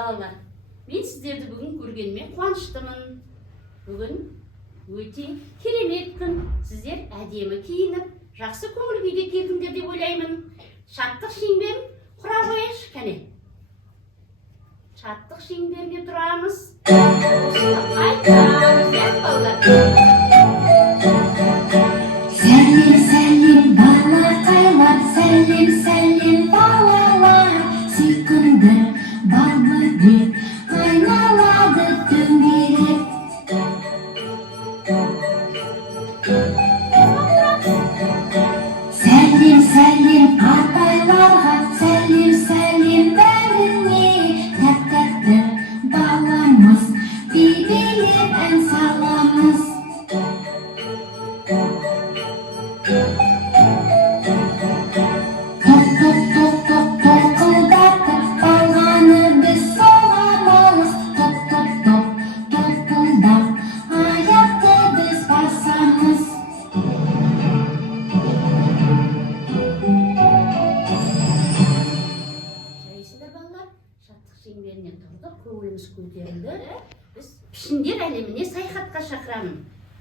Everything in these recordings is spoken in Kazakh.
Балалар, мен сіздерді бүгін көргеніме қуаныштымын. Бүгін өте керемет күн. Сіздер әдемі киініп, жақсы көңіл күйде келдіңдер деп ойлаймын. Шаттық шеңберін құра қояйықшы, кәне. Шаттық шеңберіне тұрамыз. Айтамыз, балалар. Сәлем, сәлем, балақайлар, сәлем, сәлем, балалар. Сүйкімді бабы деп айналады дөңгелек. Сәлем, сәлем, апайларға, сәлем, сәлем бәріне. Тәп-тәтті баламыз, билеп ән саламыз. Тоқылдатып алғаны біз соғамыз. Тоқылдап аяқты біз басамыз. Жарайсыздар балалар, шаттық шеңберінен тұрдық, көңіліміз көтерілді. Біз пішіндер әлеміне саяхатқа шақырамын.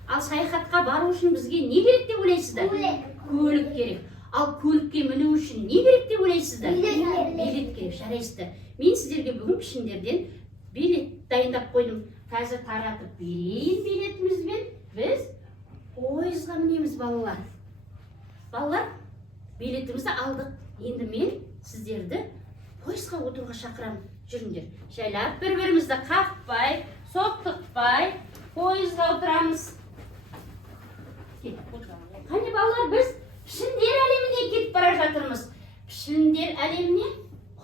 Ал саяхатқа бару үшін бізге не керек деп ойлайсыздар? Көлік керек. Ал көлікке міну үшін не керек деп ойлайсыздар? Билет керек. Жарайсыздар. Мен сіздерге бүгін пішіндерден билет дайындап қойдым. Қазір таратып берейін билетімізбен. Біз пойызға мінеміз, балалар. Балалар, билетімізді алдық. Енді мен сіздерді пойызға отыруға шақырамын. Жүріңдер. Жайлап бір-бірімізді қақпай, соқтықпай, пойызға отырамыз. Қане балалар, біз пішіндер әлеміне кетіп бара жатырмыз. Пішіндер әлеміне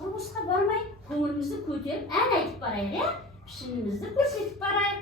құрбысқа бармай, көңілімізді көтеріп, ән айтып барайық, пішінімізді көрсетіп барайық.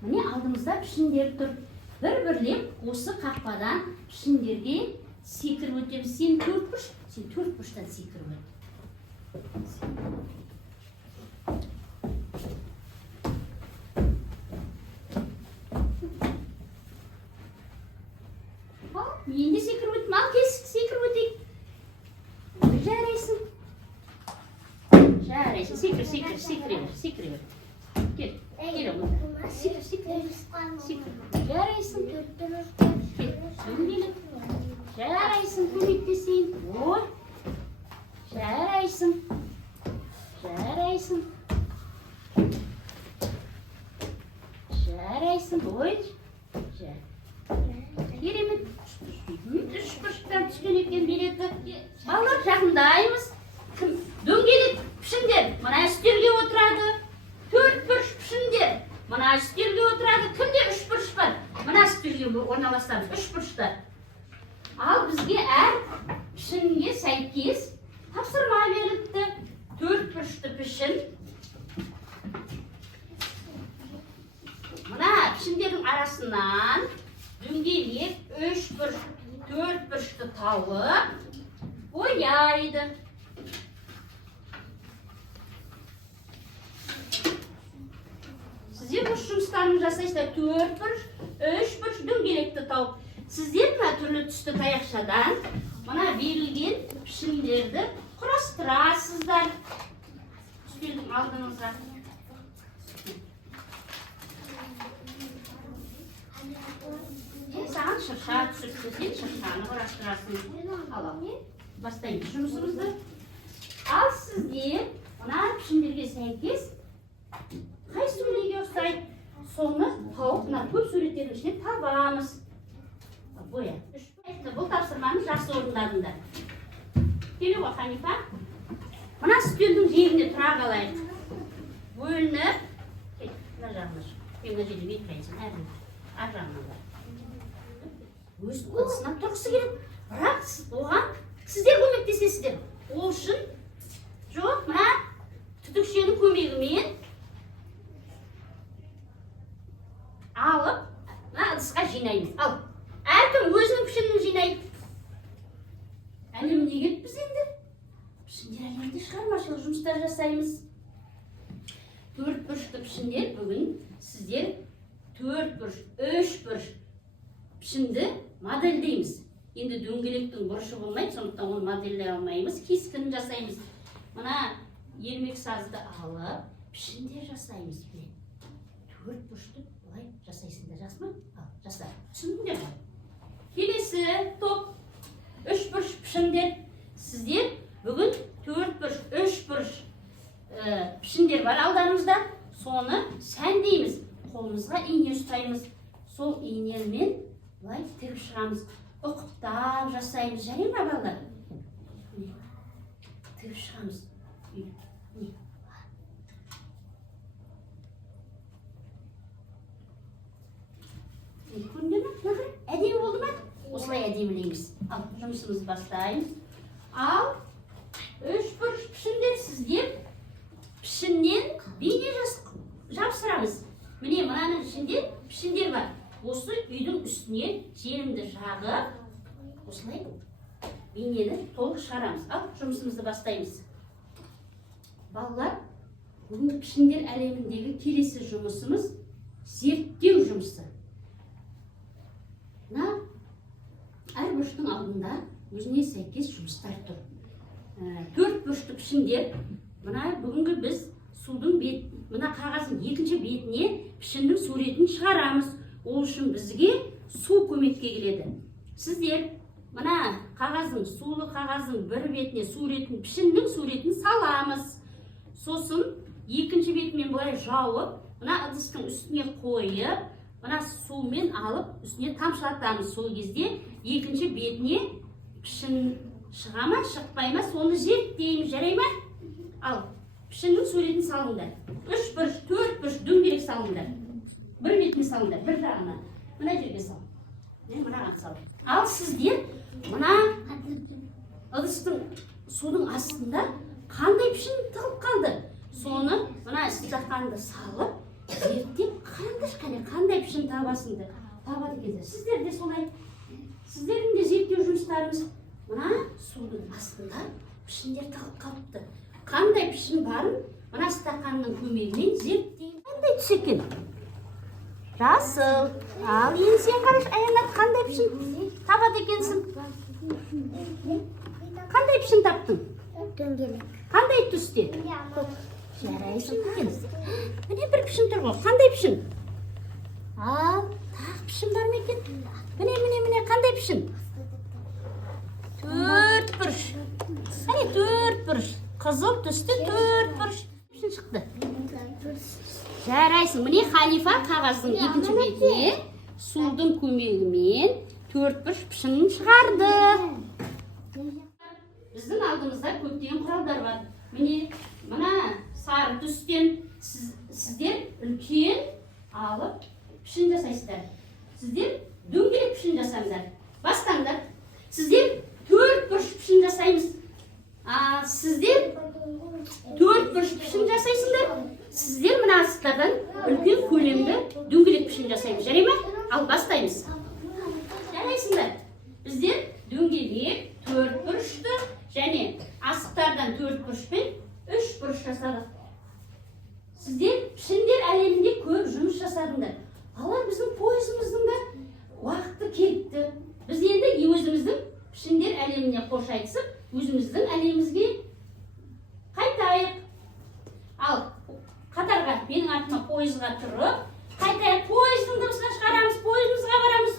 Міне алдымызда пішіндер тұр. Бір-бірлеп осы қақпадан пішіндерге секіріп өтеміз. Сен төрт бұрыштан секіріп өт. Енді секіріп өтім. Ал кесік секіріп өтейік. Жарайсың. Жарайсың. Секіріп өт. Кел. Кел оңында. Жарайсың. Дөңгелек. Жарайсың, көмектесейін. Ой. Жарайсың. Ой. Керемет. Үш бұрыштан түскен екен билеті. Балалар, жақындаймыз. Дөңгелек пішіндер мына үстелге отырады. Төрт бұрыш пішіндер мына үстелге отырады. Кімде үш бұрыш бар? Мына үстелге орналастырамыз, үш бұрышты. Ал бізге әр пішінге сәйкес тапсырма беріліпті. Төрт бұрышты пішін. Мына пішіндердің арасынан дөңгелек үш бұрыш, төрт бұрышты тауып бояйды. Сіздер осы жұмыстарыңызды жасайсыздар. Төрт бұрыш, үш бұрыш дөңгелекті тауып. Сіздер мына түрлі түсті таяқшадан мына берілген пішіндерді құрастырасыздар. Үстелдің алдыңызға. Саған шырша түсірсе, сен шыршаны құрастырасың. Алам. Бастаймыз жұмысымызды. Ал сіздер мына пішіндерге сәйкес қайсы өнеге ұқсайды? Соны тауып, мына көп суреттердің ішінен табамыз. Боя. Бұл тапсырманы жақсы орындадыңдар. Келе ғой, Ханифа. Мына үстелдің жеріне тұра қалайық. Бөлініп, мына жағына шық. Мен мына жерде бетпейсің, ар жағына бар. Өз қылысынан тұрғысы келеді. Бірақ оған сіздер көмектесесіздер. Ол үшін жоқ, мына түтікшенің көмегімен алып, мына ыдысқа жинаймыз. Ал, әркім өзінің пішінін жинайды. Әлеміне келіп біз енді пішіндер әлемінде шығармашылық жұмыстар жасаймыз. 4 бұрышты пішіндер бүгін сіздер 4 бұрыш, 3 бұрыш пішінді модельдейміз. Енді дөңгелектің бұрышы болмайды, сондықтан оны модельдей алмаймыз. Кескінін жасаймыз. Мына ермек сазды алып, пішіндер жасаймыз. 4 бұрышты былай жасайсыңдар, жақсы ма? Ал, жаса. Түсіндіңдер ме? Келесі топ 3 бұрыш пішіндер. Сіздер бүгін 4 бұрыш, 3 бұрыш пішіндер бар алдарыңызда. Соны сәндейміз. Қолымызға ине ұстаймыз. Сол инемен былай тігіп шығамыз. Ұқыптап жасаймыз. Жарай ма, балалар? Тігіп шығамыз. Көрінді ме? Әдемі болды ма? Осылай әдемілейміз. Ал, жұмысымызды бастаймыз. Ал, 3 бұрыш пішіндер сіздер пішіннен бейне жапсырамыз. Міне, мынаның ішінде пішіндер бар. Осы үйдің үстіне жерімді жағып, осылай бейнені толық шығарамыз. Ал, жұмысымызды бастаймыз. Балалар, бүгінгі пішіндер әлеміндегі келесі жұмысымыз зерттеу жұмысы. Мына әр бұрыштың алдында өзіне сәйкес жұмыстар тұр. 4 бұрышты пішіндер. Мына бүгінгі біз судың мына қағаздың екінші бетіне пішіннің суретін шығарамыз. Ол үшін бізге су көмекке келеді. Сіздер мына қағаздың, сулы қағаздың бір бетіне суретін, пішіннің суретін саламыз. Сосын екінші бетімен былай жауып, мына ыдыстың үстіне қойып, мына сумен алып, үстіне тамшылатамыз. Сол кезде екінші бетіне пішін шыға ма, шықпай ма, соны зерттейміз. Жарай ма? Ал, пішіннің суретін салыңдар. 3 бұрыш, 4 бұрыш дөңгелек салыңдар. Бір бетіне салыңдар, бір жағына. Мына жерге сал. Мынаған сал. Ал сіздер мына ыдыстың судың астында қандай пішін тығып қалды? Соны мына стаканды салып, зерттеп қараңдар, қандай пішін табасыңдар. Табады екенсіздер. Сіздер де солай. Сіздердің де зерттеу жұмыстарыңыз. Мына судың астында пішіндер тығып қалыпты. Қандай пішін барын мына стаканның көмегімен зерттеймін. Қандай түс екен? Жасыл. Ал, енді сен қараш, Аянат, қандай пішін табады екенсің? Қандай пішін таптың? Дөңгелек. Қандай түсте? Жарайсың екен. Міне бір пішін тұр ғой. Қандай пішін? Ал, тағы пішін бар ма екен? Міне, қандай пішін? 4 бұрыш. Міне 4 бұрыш. Қызыл түсті 4 бұрыш пішін шықты. Жарайсың. Міне Халифа қағаздың екінші бетіне судың көмегімен 4 бұрыш пішінін шығарды. Біздің алдымызда көптеген құралдар бар. Міне, мына сары түстен сіздер үлкен алып пішін жасайсыздар. Сіздер дөңгелек пішін жасаңдар. Бастаңдар. Сіздер 4 бұрыш пішін жасаймыз. Сіздер 4 бұрыш пішін жасайсыңдар. Сіздер мына астықтардан үлкен көлемді дөңгелек пішін жасаймыз. Жарай ма? Ал, бастаймыз. Жарайсыңдар. Біздер дөңгелек 4 бұрышты және астықтардан 4 бұрыш пен 3 бұрыш жасадық. Сіздер пішіндер әлемінде көп жұмыс жасадыңдар. Алар біздің пойызымыздың да уақыты келіпті. Біз енді өзіміздің пішіндер әлеміне қош айтысып, өзіміздің әлемімізге қайтайық. Ал, қатарға менің артыма пойызға тұрып, қайтайық. Пойыздың дыбысына шығарамыз, пойызымызға барамыз.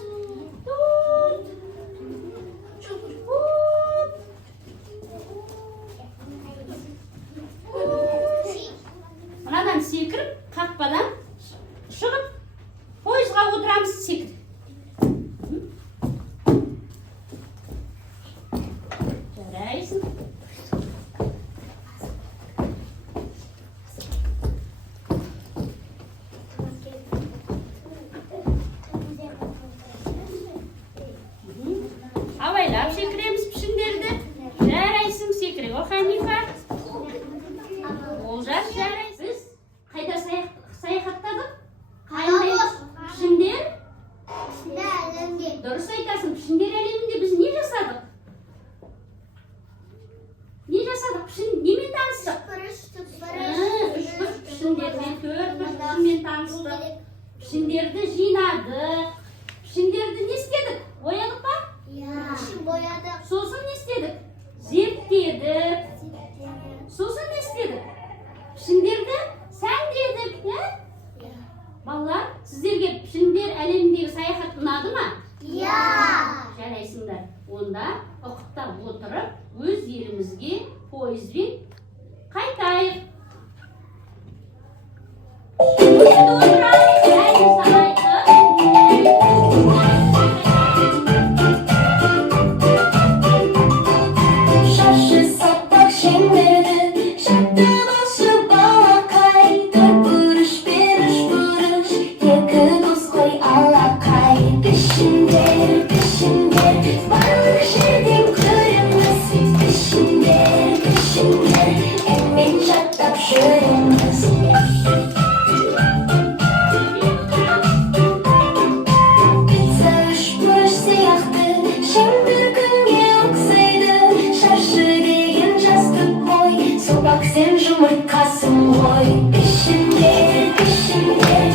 Пішіндерді жинадық. Пішіндерді не істедік? Боядық па? İçin boyadık. Сосын не істедік? Зерттедік. Сосын не істедік? Пішіндерді сәндедік. Балалар, сіздерге пішіндер әлеміндегі саяхат ұнады ма? Жарайсыңдар. Онда ұқыптап отырып, өз елімізге пойызбен қайтайық. Şaşı sapak şengerdi, şattı başı balakay. Dört buruş, bir buruş, yakı dost koy alakay. Peşinder, peşinder, varlık şerdin kırmızı. Peşinder, peşinder, emin çatlap şörümüz. Pizza uçmuş siyahtı, şimdi günge oksaydı. Şarşı деген жастық бой, собак сен жұмыртқасың ғой. Пішіндер, пішіндер,